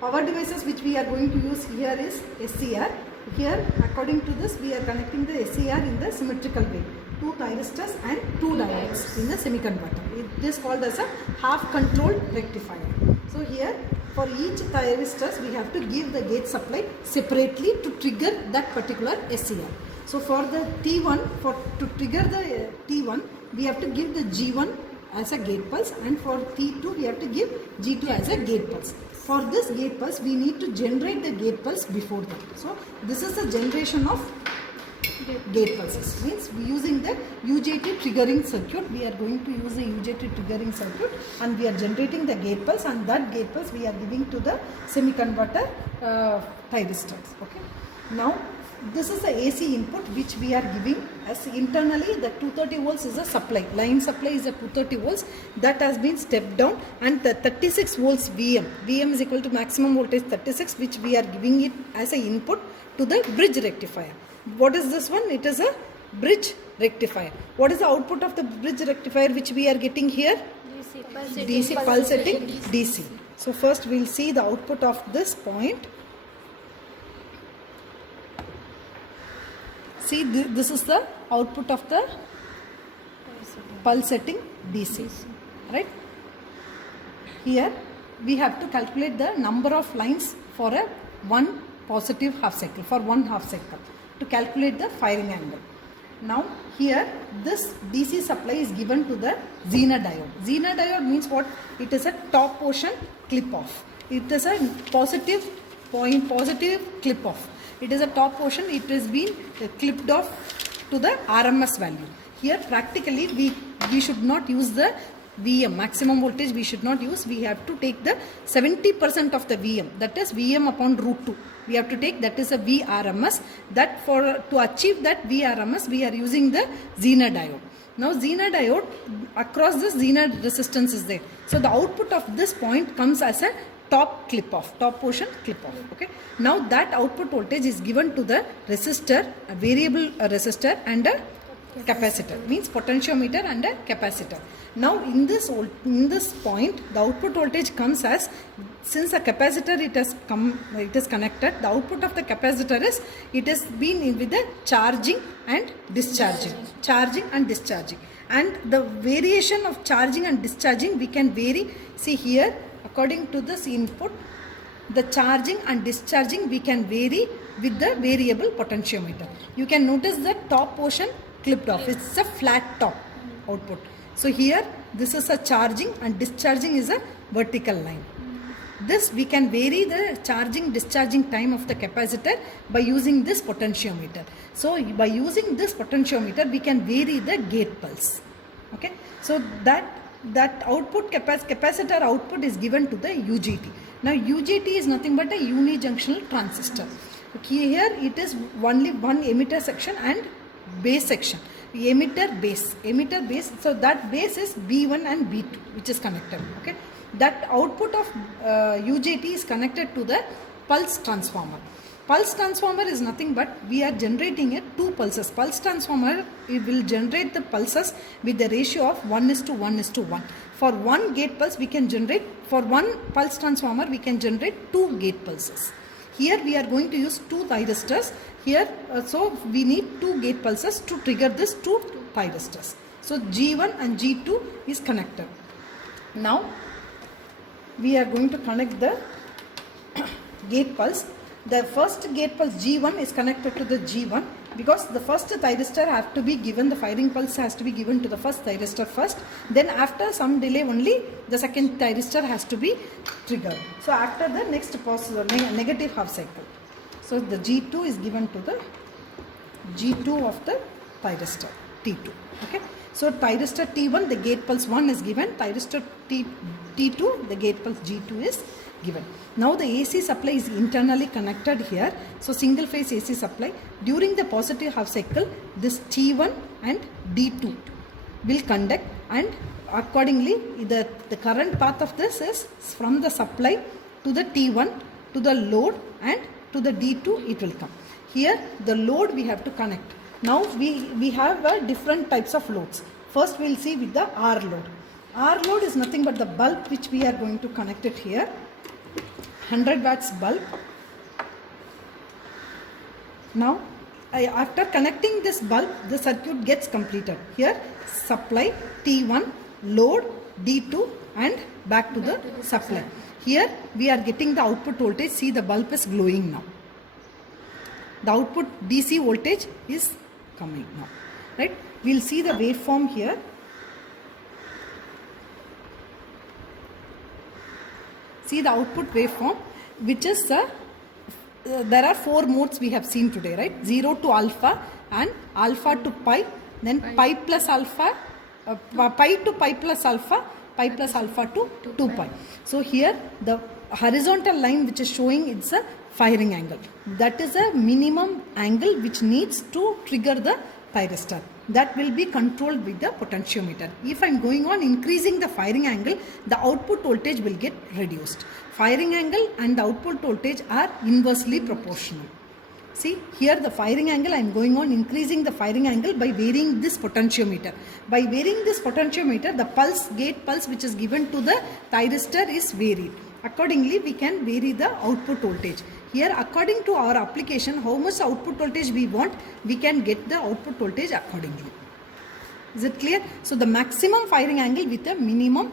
power devices which we are going to use here is SCR. Here, according to this, we are connecting the SCR in the symmetrical way. 2 thyristors and 2 diodes in the semiconductor. It is called as a half controlled rectifier. So here, for each thyristors, we have to give the gate supply separately to trigger that particular SCR. So for the T1, to trigger the T1, we have to give the G1 as a gate pulse, and for T2 we have to give G2 as a gate pulse. For this gate pulse, we need to generate the gate pulse before that. So this is the generation of gate pulses. Means using the UJT triggering circuit, we are going to use the UJT triggering circuit, and we are generating the gate pulse, and that gate pulse we are giving to the semiconductor thyristors. Okay. Now this is the AC input which we are giving as internally. The 230 volts is a supply, line supply is a 230 volts that has been stepped down, and the 36 volts VM is equal to maximum voltage 36, which we are giving it as an input to the bridge rectifier. What is this one? It is a bridge rectifier. What is the output of the bridge rectifier which we are getting here? DC pulsating DC. So first we will see the output of this point. See, this is the output of the pulsating DC, right? Here we have to calculate the number of lines for a one positive half cycle, for one half cycle, to calculate the firing angle. Now here this DC supply is given to the Zener diode. Zener diode means what? It is a top portion clip off. It is a positive clip off. It is a top portion, it has been clipped off to the RMS value. Here practically we should not use the VM, maximum voltage we should not use. We have to take the 70% of the VM, that is VM upon root 2. We have to take, that is a VRMS. That to achieve that VRMS we are using the Zener diode. Now Zener diode, across this Zener resistance is there. So the output of this point comes as a top clip off, top portion clip off. Okay. Now that output voltage is given to the resistor, a variable resistor and a capacitor, means potentiometer and a capacitor. Now in this point, the output voltage comes as, since a capacitor it is connected, the output of the capacitor is, it has been with the charging and discharging, and the variation of charging and discharging we can vary. See here, according to this input, the charging and discharging we can vary with the variable potentiometer. You can notice the top portion clipped off. It's a flat top output. So here this is a charging and discharging is a vertical line. This we can vary the charging discharging time of the capacitor by using this potentiometer. So by using this potentiometer we can vary the gate pulse. Okay. So that output capacitor output is given to the UJT. Now UJT is nothing but a unijunctional transistor. Okay, here it is only one emitter section and base section. Emitter base. So that base is B1 and B2 which is connected. Okay. That output of UJT is connected to the pulse transformer. Pulse transformer is nothing but we are generating a 2 pulses. Pulse transformer, it will generate the pulses with the ratio of 1:1:1. For one gate pulse we can generate, for one pulse transformer we can generate 2 gate pulses. Here we are going to use 2 thyristors. Here so we need 2 gate pulses to trigger this 2 thyristors. So G1 and G2 is connected. Now we are going to connect the gate pulse. The first gate pulse G1 is connected to the G1 because the first thyristor has to be given, the firing pulse has to be given to the first thyristor first. Then after some delay only the second thyristor has to be triggered. So after the next negative half cycle. So the G2 is given to the G2 of the thyristor T2. Okay. So thyristor T1 the gate pulse 1 is given, thyristor T2 the gate pulse G2 is given. Now the AC supply is internally connected here. So single phase AC supply. During the positive half cycle, this T1 and D2 will conduct, and accordingly the current path of this is from the supply to the T1 to the load, and to the D2 it will come. Here the load we have to connect. Now we have different types of loads. First we will see with the R load. R load is nothing but the bulb which we are going to connect it here. 100 watts bulb. Now after connecting this bulb, the circuit gets completed. Here supply T1, load D2 and back to the supply. Here we are getting the output voltage. See, the bulb is glowing now. The output DC voltage is coming now, right? We'll see the waveform here. See the output waveform, which is there are 4 modes we have seen today, right? 0 to alpha and alpha to pi, then pi plus alpha, pi to pi plus alpha, pi plus alpha to 2 pi. So here the horizontal line which is showing, it's a firing angle. That is a minimum angle which needs to trigger the thyristor. That will be controlled with the potentiometer. If I am going on increasing the firing angle, the output voltage will get reduced. Firing angle and the output voltage are inversely proportional. See, here the firing angle, I am going on increasing the firing angle by varying this potentiometer. By varying this potentiometer, the pulse, gate pulse which is given to the thyristor is varied. Accordingly, we can vary the output voltage. Here, according to our application, how much output voltage we want, we can get the output voltage accordingly. Is it clear? So, the maximum firing angle with a minimum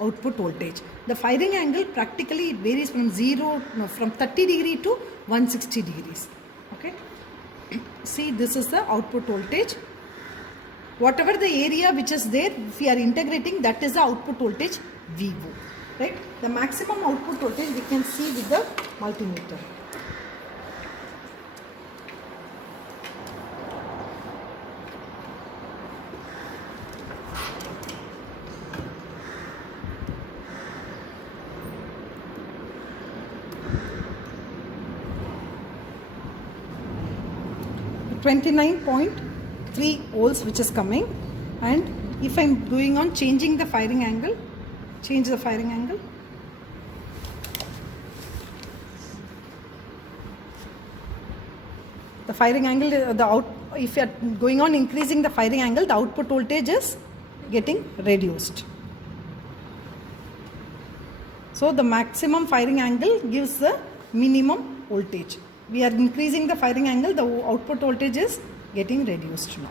output voltage. The firing angle practically it varies from from 30 degree to 160 degrees. Okay. See, this is the output voltage. Whatever the area which is there, if we are integrating, that is the output voltage VO. Right? The maximum output voltage we can see with the multimeter. .3 volts which is coming, and if I am going on changing the firing angle, change the firing angle. The firing angle, if you are going on increasing the firing angle, the output voltage is getting reduced. So the maximum firing angle gives the minimum voltage. We are increasing the firing angle, the output voltage is getting reduced now.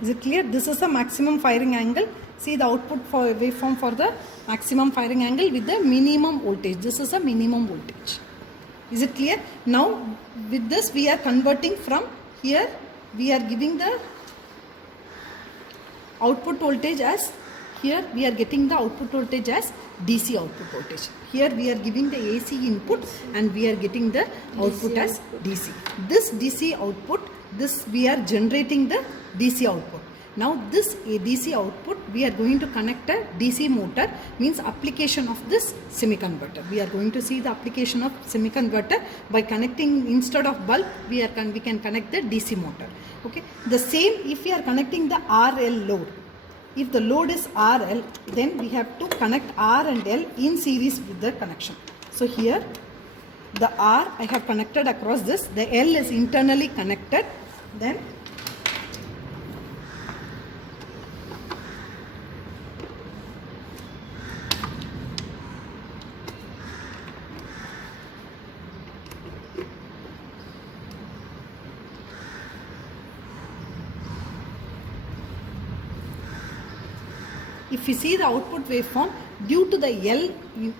Is it clear? This is the maximum firing angle. See the output for waveform for the maximum firing angle with the minimum voltage. This is a minimum voltage. Is it clear? Now with this we are converting from here, we are giving the output voltage as, here we are getting the output voltage as DC output voltage. Here we are giving the AC input and we are getting the output as DC. This DC output, this we are generating the DC output. Now this DC output we are going to connect a DC motor, means application of this semi-converter. We are going to see the application of semi-converter by connecting, instead of bulb we can connect the DC motor. Okay. The same if we are connecting the RL load. If the load is RL, then we have to connect R and L in series with the connection. So here the R I have connected across this, the L is internally connected, then if you see the output waveform, due to the L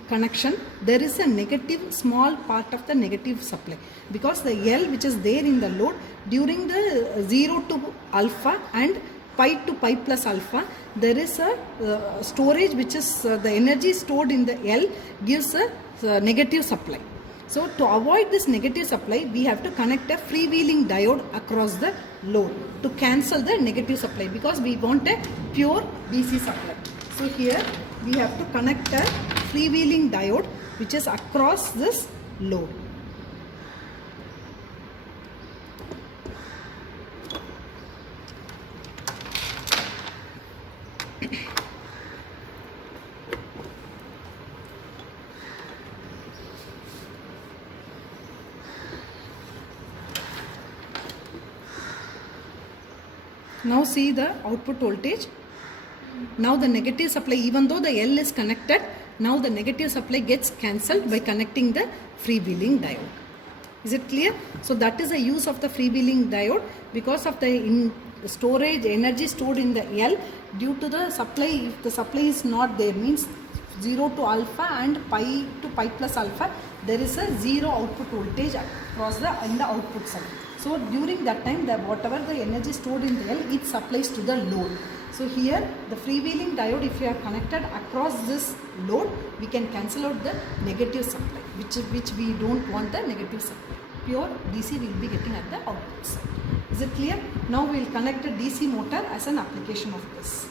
connection, there is a negative, small part of the negative supply, because the L which is there in the load, during the 0 to alpha and pi to pi plus alpha, there is a storage which is the energy stored in the L gives a negative supply. So to avoid this negative supply, we have to connect a freewheeling diode across the load to cancel the negative supply, because we want a pure DC supply. So here we have to connect a freewheeling diode which is across this load. Now see the output voltage. Now the negative supply, even though the L is connected, Now the negative supply gets cancelled by connecting the freewheeling diode. Is it clear? So that is the use of the freewheeling diode. Because of the storage energy stored in the L, due to the supply, if the supply is not there, means 0 to alpha and pi to pi plus alpha, there is a zero output voltage across in the output side. So during that time, whatever the energy stored in the L, it supplies to the load. So here the freewheeling diode, if you are connected across this load, we can cancel out the negative supply, which we don't want the negative supply. Pure DC will be getting at the output side. Is it clear? Now we will connect a DC motor as an application of this.